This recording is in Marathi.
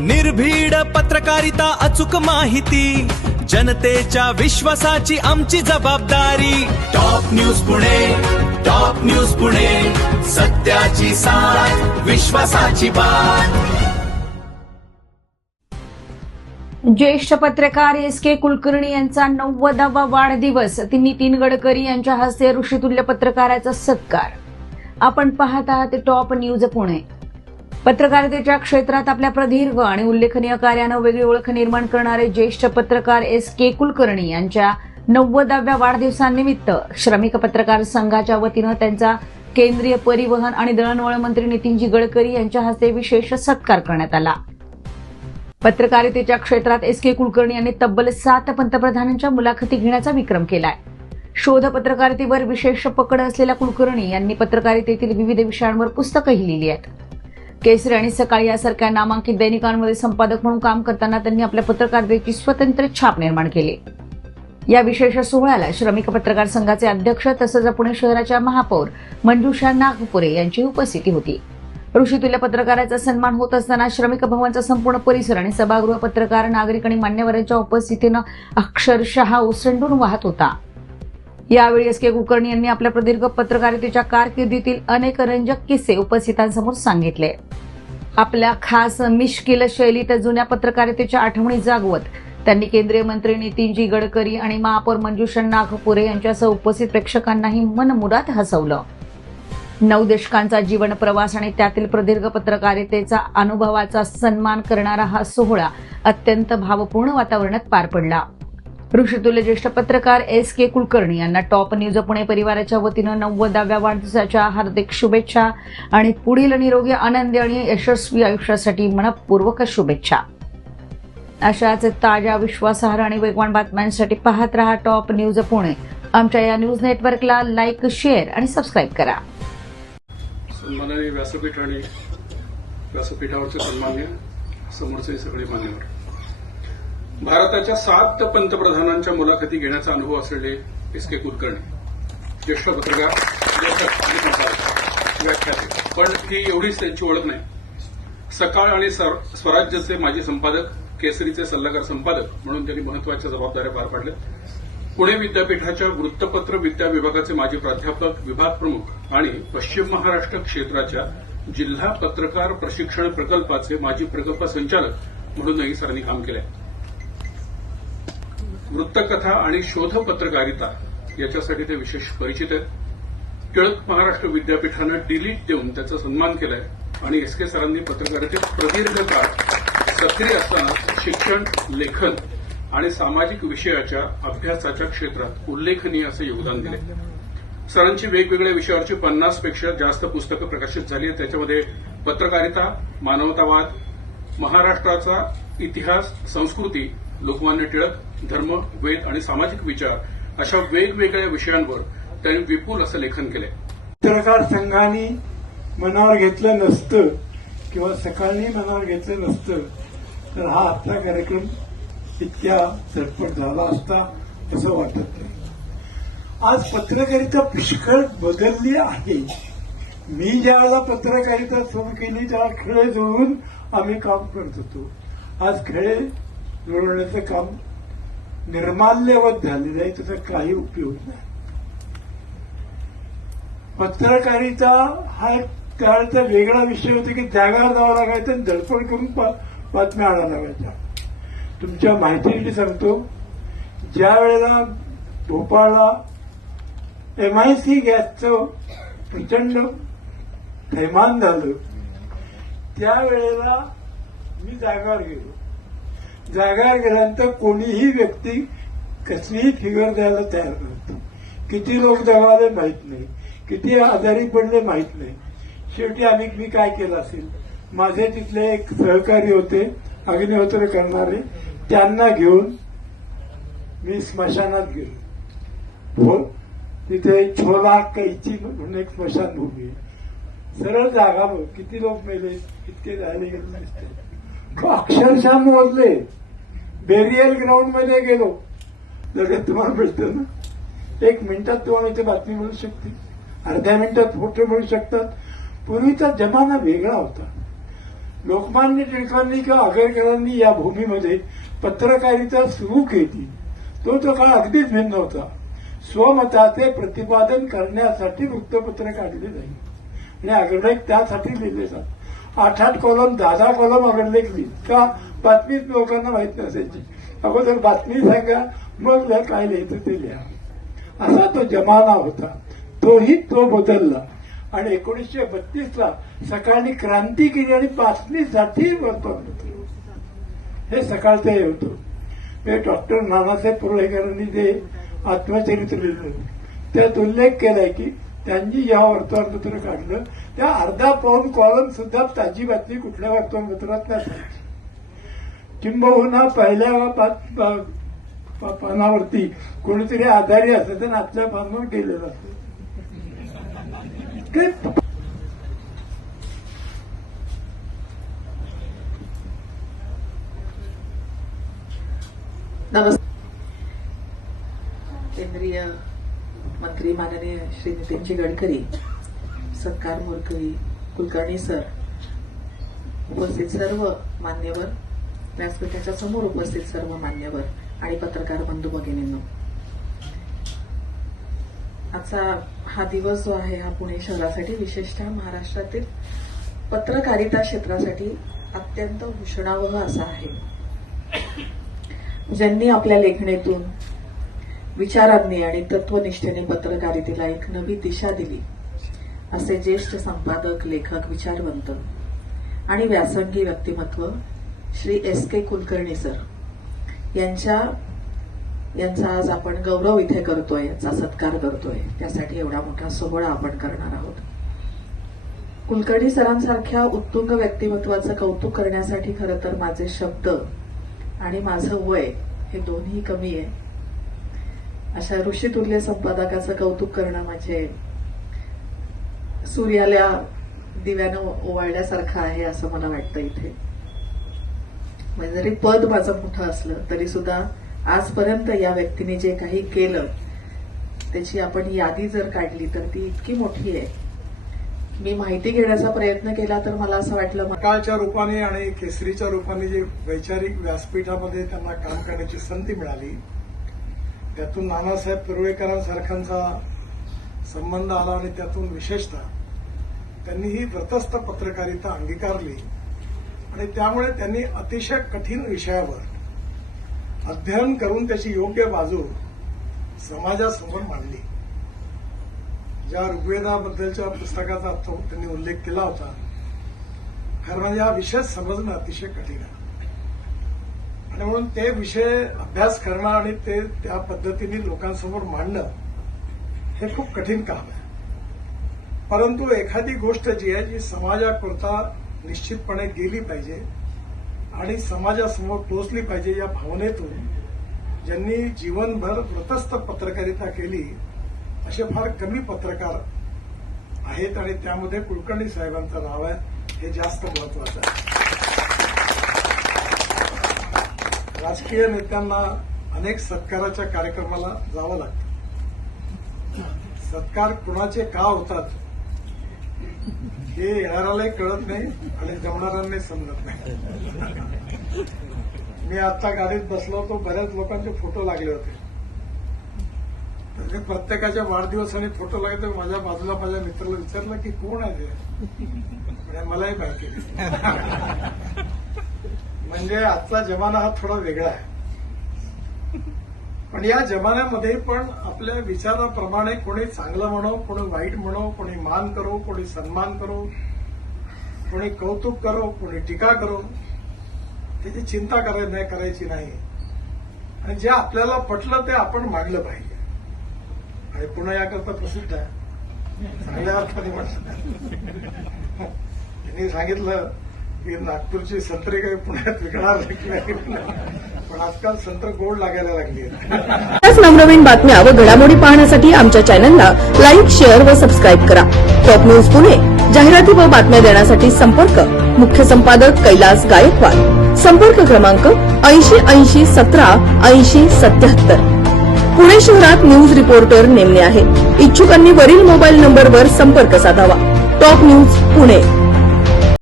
निर्भीड पत्रकारिता, अचूक माहिती, जनतेच्या विश्वासाची आमची जबाबदारी. Top news Pune, top news Pune, सत्याची साथ, विश्वासाची बात. ज्येष्ठ पत्रकार एस.के. कुलकर्णी यांचा 90वा वाढदिवस. नितीन गडकरी यांच्या हस्ते ऋषितुल्य पत्रकाराचा सत्कार. आपण पाहत आहात टॉप न्यूज पुणे. पत्रकारितेच्या क्षेत्रात आपल्या प्रदीर्घ आणि उल्लेखनीय कार्यानं वेगळी ओळख निर्माण करणारे ज्येष्ठ पत्रकार एस.के. कुलकर्णी यांच्या 90व्या वाढदिवसानिमित्त श्रमिक पत्रकार संघाच्या वतीनं त्यांचा केंद्रीय परिवहन आणि दळणवळण मंत्री नितीनजी गडकरी यांच्या हस्ते विशेष सत्कार करण्यात आला. पत्रकारितेच्या क्षेत्रात एस.के. कुलकर्णी यांनी तब्बल 7 पंतप्रधानांच्या मुलाखती घेण्याचा विक्रम केलाय. शोध पत्रकारितेवर विशेष पकड असलेल्या कुलकर्णी यांनी पत्रकारितेतील विविध विषयांवर पुस्तकंही लिहिली आहेत. केसरी आणि सकाळी यासारख्या नामांकित दैनिकांमध्ये संपादक म्हणून काम करताना त्यांनी आपल्या पत्रकारितेची स्वतंत्र छाप निर्माण केली. या विशेष सोहळ्याला श्रमिक पत्रकार संघाचे अध्यक्ष तसंच पुणे शहराच्या महापौर मंजुषा नागपुरे यांची उपस्थिती होती. ऋषितुल्य पत्रकाराचा सन्मान होत असताना श्रमिक भवनचा संपूर्ण परिसर आणि सभागृह पत्रकार, नागरिक आणि मान्यवरांच्या उपस्थितीनं अक्षरशः ओसंडून वाहत होता. यावेळी एस.के. कुलकर्णी यांनी आपल्या प्रदीर्घ पत्रकारितेच्या कारकिर्दीतील अनेक रंजक किस्से उपस्थितांसमोर सांगितले. आपल्या खास मिश्किल शैलीत जुन्या पत्रकारितेच्या आठवणी जागवत त्यांनी केंद्रीय मंत्री नितीनजी गडकरी आणि महापौर मंजुषा नागपुरे यांच्यासह उपस्थित प्रेक्षकांनाही मनमुराद हसवलं. 9 दशकांचा जीवन प्रवास आणि त्यातील प्रदीर्घ पत्रकारितेचा अनुभवाचा सन्मान करणारा हा सोहळा अत्यंत भावपूर्ण वातावरणात पार पडला. ऋषितुल्य ज्येष्ठ पत्रकार एस.के. कुलकर्णी यांना टॉप न्यूज पुणे परिवाराच्या वतीनं 90व्या वाढदिवसाच्या हार्दिक शुभेच्छा आणि पुढील निरोगी, आनंदी आणि यशस्वी आयुष्यासाठी मनपूर्वक शुभेच्छा. अशाच ताज्या, विश्वासार्ह आणि वेगवान बातम्यांसाठी पाहत रहा टॉप न्यूज पुणे. आमच्या या न्यूज नेटवर्कला लाईक, शेअर आणि सबस्क्राईब करा. सन्माननीय व्यासपीठ आणि व्यासपीठावरचे सन्मान्य समोरचे सगळे मान्यवर, भारताच्या 7 पंतप्रधानांच्या मुलाखती घेण्याचा अनुभव असलेले एस.के. कुलकर्णी, ज्येष्ठ पत्रकार, लेखक आणि संपादक, व्याख्याते, पण ही एवढीच त्यांची ओळख नाही. सकाळ आणि स्वराज्यचे माजी संपादक, केसरीचे सल्लागार संपादक म्हणून त्यांनी महत्वाच्या जबाबदाऱ्या पार पाडल्या. पुणे विद्यापीठाच्या वृत्तपत्र विद्या विभागाचे माजी प्राध्यापक, विभाग प्रमुख आणि पश्चिम महाराष्ट्र क्षेत्राच्या जिल्हा पत्रकार प्रशिक्षण प्रकल्पाचे माजी प्रकल्प संचालक म्हणूनही सरांनी काम केले. वृत्तकथा आणि शोध पत्रकारिता याच्यासाठी ते विशेष परिचित आहेत. टिळक महाराष्ट्र विद्यापीठानं डिलीट देऊन त्याचा सन्मान केलाय आणि एस.के. सरांनी पत्रकारितेत प्रदीर्घ काळ सक्रिय असताना शिक्षण, लेखन आणि सामाजिक विषयाच्या अभ्यासाच्या क्षेत्रात उल्लेखनीय असे योगदान दिले. सरांची वेगवेगळ्या विषयावरची 50 पेक्षा जास्त पुस्तकं प्रकाशित झाली. त्याच्यामध्ये पत्रकारिता, मानवतावाद, महाराष्ट्राचा इतिहास, संस्कृती, लोकमान्य टिळक, धर्म, वेद आणि सामाजिक विचार अशा वेगवेगळ्या विषयांवर त्यांनी विपुल असं लेखन केले. पत्रकार संघाने मनावर घेतलं नसतं किंवा सकाळनी मनावर घेतलं नसतं तर हा आजचा कार्यक्रम इतक्या झटपट झाला असता असं वाटत नाही. आज पत्रकारिता पुष्कळ बदलली आहे. मी ज्यावेळेला पत्रकारिता सुरू केली तेव्हा खेळे जुळवून आम्ही काम करत होतो. आज खेळे जुळवण्याचं काम निर्माल्यवत झालेलं आहे. त्याचा काही उपयोग नाही. पत्रकारिता हा त्यावेळेचा वेगळा विषय होता की जागावर जावं लागायचं आणि धडपड करून बातम्या आणायला लागायच्या. तुमच्या माहितीसाठी सांगतो, ज्या वेळेला भोपाळला MIC गॅसचं प्रचंड थैमान झालं त्यावेळेला मी जागावर गेलो. जागावर गेल्यानंतर कोणीही व्यक्ती कसलीही फिगर द्यायला तयार नव्हती. किती लोक दगावले माहीत नाही, किती आजारी पडले माहीत नाही. शेवटी मी काय केलं असेल, माझे तिथले एक सहकारी होते अग्निहोत्र करणारे, त्यांना घेऊन मी स्मशानात गेलो. तिथे छोला कैची म्हणून एक स्मशानभूमी आहे. सरळ जागा बघ, किती लोक मेले, इतके जायला गेले नसते. अक्षरशः मोजले. बेरियल ग्राउंड मध्ये गेलो, लगेच तुम्हाला भेटतं ना. 1 मिनिटात तुम्हाला इथे बातमी मिळू शकते, अर्ध्या मिनिटात फोटो मिळू शकतात. पूर्वीचा जमाना वेगळा होता. लोकमान्य टिळकांनी किंवा आगरकरांनी या भूमीमध्ये पत्रकारिता सुरू केली तो काळ अगदीच भिन्न होता. स्वमताचे प्रतिपादन करण्यासाठी वृत्तपत्र काढले जाईल आणि अग्रलेख त्यासाठी लिहिले जात. 8-8 कॉलम 10-10 कॉलम अग्रलेख लिहित का बातमीच लोकांना माहित नसायची. अगोदर बातमी सांगा मग काय लिहायचं ते लिहा. असा तो जमाना होता. तो बदलला आणि 1932ला सकाळी क्रांती केली आणि बातमीसाठी वर्तमानपत्र हे सकाळचं हे होतं. ते डॉक्टर नानासाहेब पुरळेकरांनी जे आत्मचरित्र लिहिलं त्यात उल्लेख केलाय की त्यांनी या वर्तमानपत्र काढलं त्या अर्धा पाऊण कॉलम सुद्धा ताजी बातमी कुठल्या वर्तमानपत्रात नसायची. किंबहुना पहिल्या पानावरती कोणीतरी आधारी असायचं आणि आतल्या पानावर गेलेलं असतं. नमस्कार. केंद्रीय मंत्री माननीय श्री नितीनजी गडकरी, सत्कार मोरकरी, कुलकर्णी सर, उपस्थित सर्व मान्यवर, व्यासपीठाच्या समोर उपस्थित सर्व मान्यवर आणि पत्रकार बंधू भगिनींनो, आजचा हा दिवस जो आहे हा पुणे शहरासाठी विशेषतः महाराष्ट्रातील पत्रकारिता क्षेत्रासाठी अत्यंत भूषणावह असा आहे. ज्यांनी आपल्या लेखणीतून विचारांनी आणि तत्वनिष्ठेने पत्रकारितेला एक नवी दिशा दिली असे ज्येष्ठ संपादक, लेखक, विचारवंत आणि व्यासंगी व्यक्तिमत्व श्री S.K. कुलकर्णी सर यांचा आज आपण गौरव इथे करतोय, याचा सत्कार करतोय. त्यासाठी एवढा मोठा सोहळा आपण करणार आहोत. कुलकर्णी सरांसारख्या उत्तुंग व्यक्तिमत्वाचं कौतुक करण्यासाठी खरं तर माझे शब्द आणि माझं वय हे दोन्ही कमी आहे. अशा ऋषितुल्य संपादकाचं कौतुक करणं म्हणजे सूर्याला दिव्यानं ओवाळल्यासारखं आहे असं मला वाटतं इथे. म्हणजे जरी पद माझं मोठं असलं तरी सुद्धा आजपर्यंत या व्यक्तीने जे काही केलं त्याची आपण यादी जर काढली तर ती इतकी मोठी आहे. मी माहिती घेण्याचा प्रयत्न केला तर मला असं वाटलं सकाळच्या रूपाने आणि केसरीच्या रूपाने जे वैचारिक व्यासपीठामध्ये त्यांना काम करण्याची संधी मिळाली त्यातून नानासाहेब पुरळेकरांसारख्यांचा संबंध आला आणि त्यातून विशेषतः त्यांनी ही व्रतस्थ पत्रकारिता अंगीकारली आणि त्यामुळे त्यांनी अतिशय कठीण विषयावर अध्ययन करून त्याची योग्य बाजू समाजासमोर मांडली. ज्या ऋग्वेदाबद्दलच्या पुस्तकाचा त्यांनी उल्लेख केला होता, खरं म्हणजे हा विषय समजणं अतिशय कठीण आहे आणि म्हणून ते विषय अभ्यास करणं आणि ते त्या पद्धतीने लोकांसमोर मांडणं हे खूप कठीण काम आहे. परंतु एखादी गोष्ट जी आहे जी समाजापुरता निश्चितपणे गेली पाहिजे आणि समाजासमोर पोहोचली पाहिजे या भावनेतून ज्यांनी जीवनभर व्रतस्थ पत्रकारिता केली असे फार कमी पत्रकार आहेत आणि त्यामध्ये कुलकर्णी साहेबांचं नाव आहे हे जास्त महत्वाचं आहे. राजकीय नेत्यांना अनेक सत्काराच्या कार्यक्रमाला जावं लागतं. सत्कार कुणाचे का होतात हे येणाऱ्यालाही कळत नाही आणि जमणाऱ्यांनाही समजत नाही. मी आता गाडीत बसलो होतो, बऱ्याच लोकांचे फोटो लागले होते. प्रत्येकाच्या वाढदिवसाने फोटो लागले तर माझ्या बाजूला माझ्या मित्राला विचारलं की कोण आहे ते, मलाही माहिती नाही. म्हणजे आजचा जमाना हा थोडा वेगळा आहे. पण या जमान्यामध्ये पण आपल्या विचाराप्रमाणे कोणी चांगलं म्हणो, कोणी वाईट म्हणो, कोणी मान करो, कोणी सन्मान करो, कोणी कौतुक करो, कोणी टीका करो, त्याची चिंता करायची नाही आणि जे आपल्याला पटलं ते आपण मांडलं पाहिजे. आणि पुन्हा याकरता प्रसिद्ध आहे, चांगल्या अर्थाने म्हणतात. त्यांनी सांगितलं की नागपूरची संत्री काही पुण्यात विकणार नाही, पण आजकाल संत्र गोड लागायला लागली आहे. त्याच नवनवीन बातम्या व घडामोडी पाहण्यासाठी आमच्या चॅनलला लाईक, शेअर व सबस्क्राईब करा. टॉप न्यूज पुणे जाहिराती व बातम्या देण्यासाठी संपर्क मुख्य संपादक कैलास गायकवाड. संपर्क क्रमांक 8080 17 80 77. पुणे शहरात न्यूज रिपोर्टर नेमणे आहेत. इच्छुकांनी वरील मोबाईल नंबरवर संपर्क साधावा. Top news Pune.